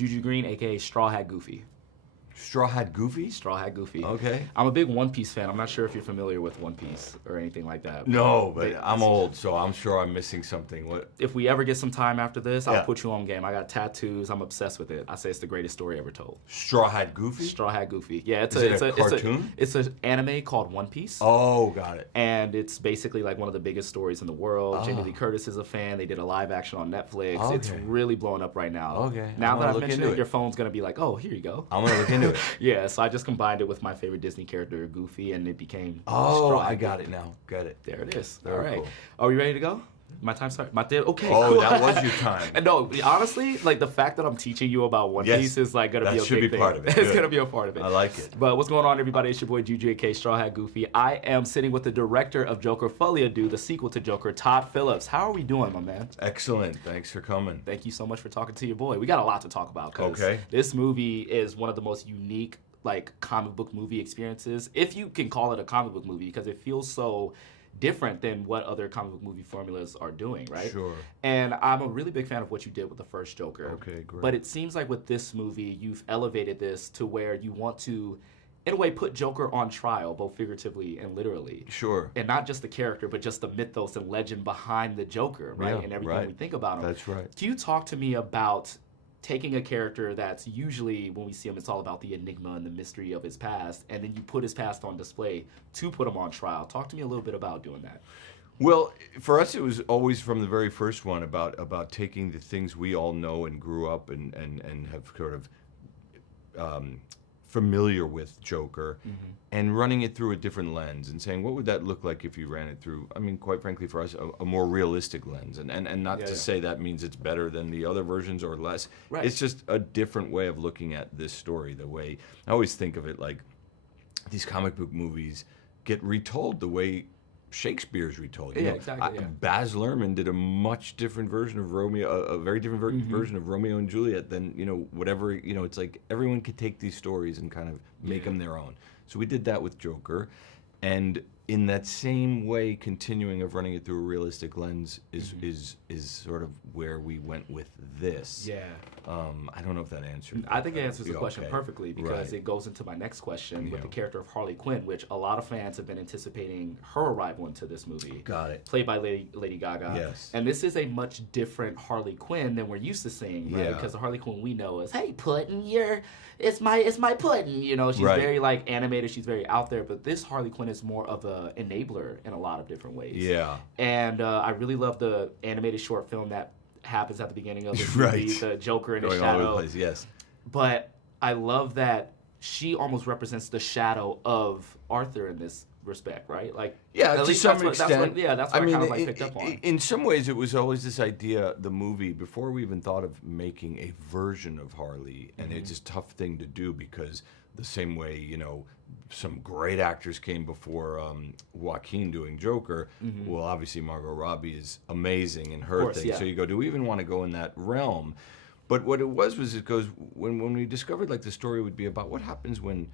Juju Green, aka Straw Hat Goofy. Straw Hat Goofy? Straw Hat Goofy. Okay. I'm a big One Piece fan. I'm not sure if you're familiar with One Piece or anything like that. No, but I'm old, so I'm sure I'm missing something. What? If we ever get some time after this, I'll put you on game. I got tattoos. I'm obsessed with it. I say it's the greatest story ever told. Straw Hat Goofy? Straw Hat Goofy. Yeah, it's a cartoon? It's an anime called One Piece. Oh, got it. And it's basically like one of the biggest stories in the world. Jamie Lee Curtis is a fan. They did a live action on Netflix. Okay. It's really blowing up right now. Okay. Now that I've mentioned it, your phone's going to be like, oh, here you go. I'm going to look into it. Yeah, so I just combined it with my favorite Disney character, Goofy, and it became Straw Hat I got Goofy. It now. Got it. There it is. Very All right. cool. Are we ready to go? My time started. Okay. Oh, cool. that was your time. And no, honestly, like the fact that I'm teaching you about One Piece is like gonna be a big thing. Part of it. It's gonna be a part of it. I like it. But what's going on, everybody? It's your boy Juju, aka Straw Hat Goofy. I am sitting with the director of Joker, Folie, Deux, the sequel to Joker, Todd Phillips. How are we doing, my man? Excellent. Thanks for coming. Thank you so much for talking to your boy. We got a lot to talk about because this movie is one of the most unique like comic book movie experiences, if you can call it a comic book movie, because it feels so different than what other comic book movie formulas are doing, right? Sure. And I'm a really big fan of what you did with the first Joker. Okay, great. But it seems like with this movie, you've elevated this to where you want to, in a way, put Joker on trial, both figuratively and literally. Sure. And not just the character, but just the mythos and legend behind the Joker, right? Yeah, and everything we think about him. That's right. Can you talk to me about taking a character that's usually, when we see him, it's all about the enigma and the mystery of his past, and then you put his past on display to put him on trial. Talk to me a little bit about doing that. Well, for us, it was always from the very first one about taking the things we all know and grew up and have sort of familiar with Joker and running it through a different lens and saying, what would that look like if you ran it through, I mean, quite frankly, for us, a more realistic lens. And not to say that means it's better than the other versions or less. Right. It's just a different way of looking at this story. The way, I always think of it like these comic book movies get retold the way Shakespeare's retold. You know, exactly. Baz Luhrmann did a much different version of Romeo, a very different version of Romeo and Juliet than, you know, whatever, you know, it's like everyone could take these stories and kind of make them their own. So we did that with Joker. And in that same way, continuing of running it through a realistic lens is sort of where we went with this. Yeah. I don't know if that answered. I think it answers the question perfectly because it goes into my next question with the character of Harley Quinn, which a lot of fans have been anticipating her arrival into this movie. Got it. Played by Lady Gaga. Yes. And this is a much different Harley Quinn than we're used to seeing, right? Because the Harley Quinn we know is, hey, Puddin', it's my Puddin'. You know, she's very like animated. She's very out there. But this Harley Quinn is more of a enabler in a lot of different ways. Yeah. And I really love the animated short film that happens at the beginning of the movie, the Joker in the shadow. All over the place, yes. But I love that she almost represents the shadow of Arthur in this respect, right? Like, to some extent. That's what I kind of like picked up on. In some ways, it was always this idea, the movie, before we even thought of making a version of Harley, and it's a tough thing to do because the same way, you know, some great actors came before Joaquin doing Joker. Well, obviously Margot Robbie is amazing in her thing. So you go, do we even want to go in that realm? But what it was it goes, when we discovered like the story would be about what happens when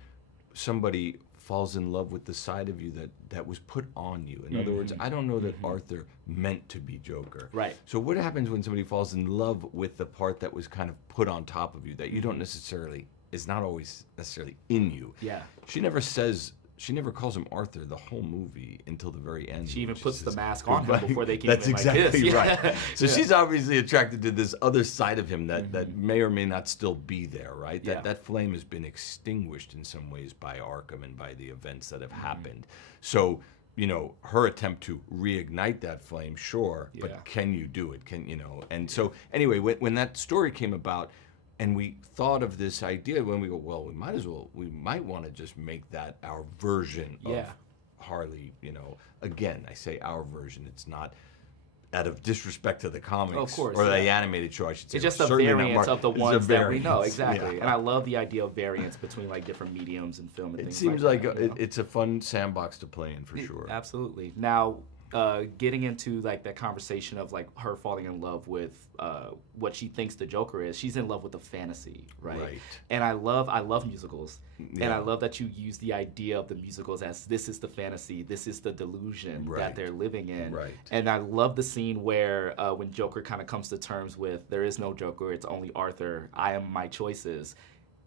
somebody falls in love with the side of you that was put on you. In other words, I don't know that Arthur meant to be Joker. Right. So what happens when somebody falls in love with the part that was kind of put on top of you that you don't necessarily, is not always necessarily in you? Yeah. She never calls him Arthur the whole movie until the very end. She even puts the mask on him before they can That's even exactly kiss. right. So she's obviously attracted to this other side of him that may or may not still be there, right? That flame has been extinguished in some ways by Arkham and by the events that have happened. So, you know, her attempt to reignite that flame, sure, but can you do it? And so anyway, when that story came about, and we thought of this idea when we go, well, we might want to just make that our version of Harley, you know. Again, I say our version, it's not out of disrespect to the comics of course, or the animated show, I should say. It's just a variance of the ones that we know, exactly. Yeah. And I love the idea of variance between like different mediums and film and things seems like that. You know? It's a fun sandbox to play in for sure. Absolutely. Now, getting into like that conversation of like her falling in love with what she thinks the Joker is. She's in love with the fantasy, right? And I love musicals, and I love that you use the idea of the musicals as this is the fantasy, this is the delusion that they're living in. And I love the scene where when Joker kind of comes to terms with there is no Joker, it's only Arthur. I am my choices.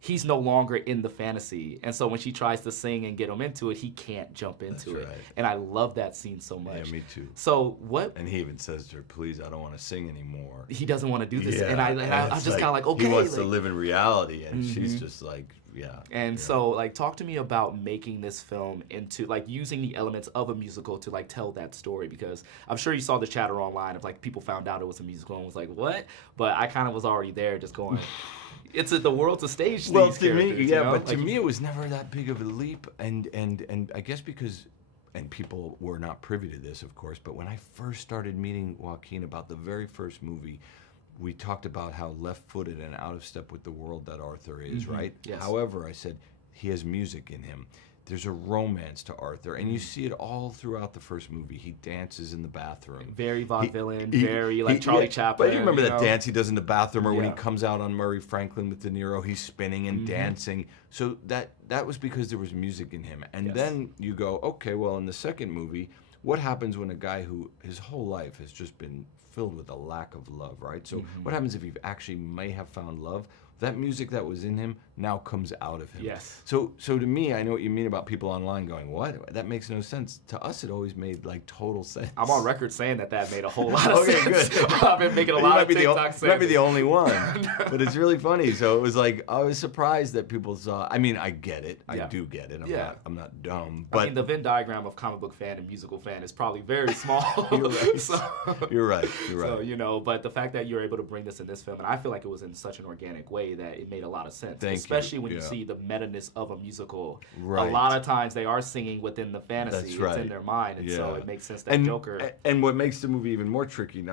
He's no longer in the fantasy. And so when she tries to sing and get him into it, he can't jump into it. And I love that scene so much. Yeah, me too. So what... And he even says to her, please, I don't want to sing anymore. He doesn't want to do this. Yeah. And I just kind of like, okay. He wants to live in reality, and she's just like, yeah. And so, like, talk to me about making this film into, like, using the elements of a musical to, like, tell that story. Because I'm sure you saw the chatter online of, like, people found out it was a musical and was like, what? But I kind of was already there just going... the world's a stage. Well, to me, yeah, but to me, it was never that big of a leap, and I guess because, and people were not privy to this, of course, but when I first started meeting Joaquin about the very first movie, we talked about how left-footed and out of step with the world that Arthur is, right? Yes. However, I said he has music in him. There's a romance to Arthur, and you see it all throughout the first movie. He dances in the bathroom. Very vaudevillain, very like Charlie Chaplin. But you remember that dance he does in the bathroom, or when he comes out on Murray Franklin with De Niro, he's spinning and dancing. So that was because there was music in him. And then you go, okay, well, in the second movie, what happens when a guy who his whole life has just been filled with a lack of love, right? So what happens if he actually may have found love? That music that was in him now comes out of him. Yes. So to me, I know what you mean about people online going, what? That makes no sense. To us, it always made like total sense. I'm on record saying that made a whole lot of sense. Good. I've been making a lot of TikToks. You might be the only one, but it's really funny. So it was like, I was surprised that people saw, I mean, I get it. I do get it. I'm not dumb. But I mean, the Venn diagram of comic book fan and musical fan is probably very small. You're right. You're right. So, you know, but the fact that you're able to bring this in this film, and I feel like it was in such an organic way that it made a lot of sense. Especially when you see the meta-ness of a musical. A lot of times they are singing within the fantasy. It's in their mind, and so it makes sense that Joker... And what makes the movie even more tricky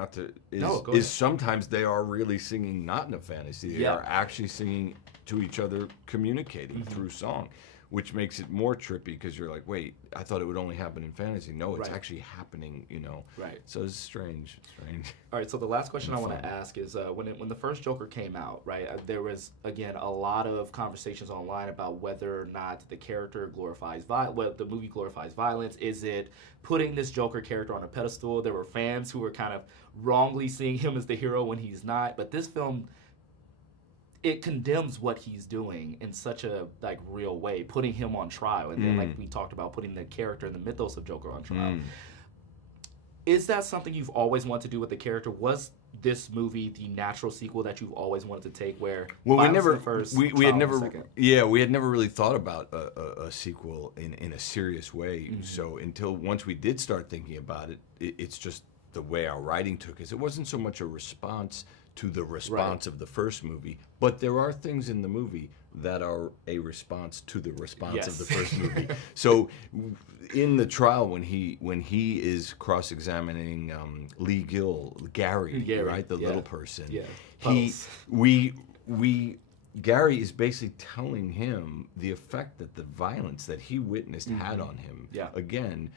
is sometimes they are really singing not in a fantasy. They are actually singing to each other, communicating through song, which makes it more trippy because you're like, wait, I thought it would only happen in fantasy. No, it's actually happening, you know. So it's strange. All right, so the last question I want to ask is when the first Joker came out, right, there was, again, a lot of conversations online about whether or not the character glorifies the movie glorifies violence. Is it putting this Joker character on a pedestal? There were fans who were kind of wrongly seeing him as the hero when he's not. But this film... it condemns what he's doing in such a like real way, putting him on trial, and then like we talked about, putting the character and the mythos of Joker on trial. Is that something you've always wanted to do with the character? Was this movie the natural sequel that you've always wanted to take? Where we had never really thought about a sequel in a serious way. So until once we did start thinking about it, it's just the way our writing took us. It wasn't so much a response to the response of the first movie, but there are things in the movie that are a response to the response of the first movie. So in the trial, when he is cross-examining Lee Gill, Gary, right, the little person, Gary is basically telling him the effect that the violence that he witnessed had on him. Again,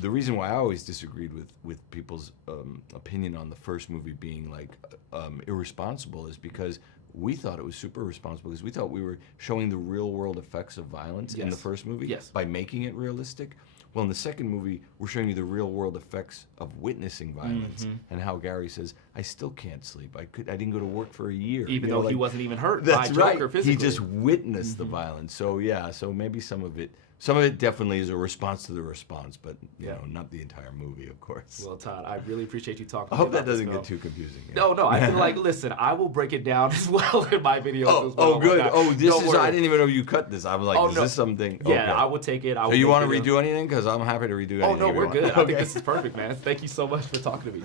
the reason why I always disagreed with people's opinion on the first movie being like irresponsible is because we thought it was super responsible, because we thought we were showing the real world effects of violence in the first movie by making it realistic. Well, in the second movie, we're showing you the real world effects of witnessing violence and how Gary says, I still can't sleep. I didn't go to work for a year. Even though he wasn't even hurt by Joker physically. He just witnessed the violence. So so maybe some of it definitely is a response to the response, but you know, not the entire movie, of course. Well, Todd, I really appreciate you talking. I hope that doesn't get too confusing. No, I feel like, listen, I will break it down as well in my videos as well. Oh, good. I didn't even know you cut this. I was like, is this something? Yeah, okay. I will take it. So you want to redo anything? Because I'm happy to redo anything. Oh, no, we're good. I think this is perfect, man. Thank you so much for talking to me.